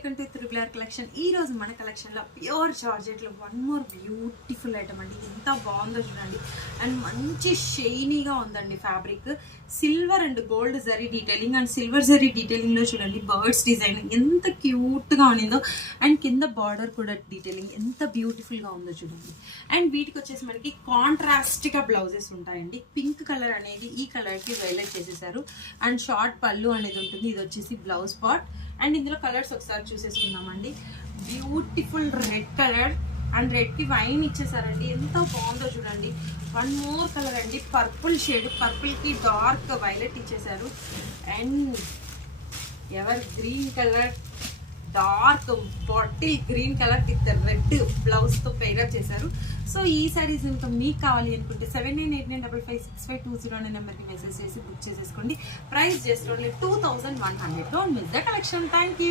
Welcome to triple R collection. ఈ రోజు మన కలెక్షన్ లో ప్యూర్ జార్జెట్ లో వన్ మోర్ బ్యూటిఫుల్ ఐటమ్ అండి. ఎంత బాగుందో చూడండి. అండ్ మంచి షైనీగా ఉందండి. Fabric silver and gold zari detailing and silver zari detailing లో చూడండి బర్డ్స్ డిజైన్ ఎంత క్యూట్ గా ఉండిందో. అండ్ కింద బార్డర్ కూడా డీటెయిలింగ్ ఎంత బ్యూటిఫుల్ గా ఉందో చూడండి. అండ్ వీటికి వచ్చేసి మనకి కాంట్రాస్ట్ గా బ్లౌజెస్ ఉంటాయండి. పింక్ కలర్ అనేది ఈ కలర్ కి హైలైట్ చేసేసారు. అండ్ షార్ట్ పళ్ళు అనేది ఉంటుంది. ఇది వచ్చేసి బ్లౌజ్ పార్ట్. అండ్ ఇందులో కలర్స్ ఒకసారి చూసేసుకుందామండి. Beautiful red colour and red కి వైన్ ఇచ్చేసారండి. ఎంత బాగుందో చూడండి. వన్ మోర్ కలర్ అండి, పర్పుల్ షేడ్. పర్పుల్ కి డార్క్ వైలెట్ ఇచ్చేసారు. And ever green colour, dark bottle green colour with red blouse తో పేరప్ చేశారు. సో ఈ సారీస్ ఇంకా మీకు కావాలి అనుకుంటే 7989556520 అనే నెంబర్కి మెసేజ్ చేసి బుక్ చేసేసుకోండి. Price just only 2100. Don't miss the collection. Thank you.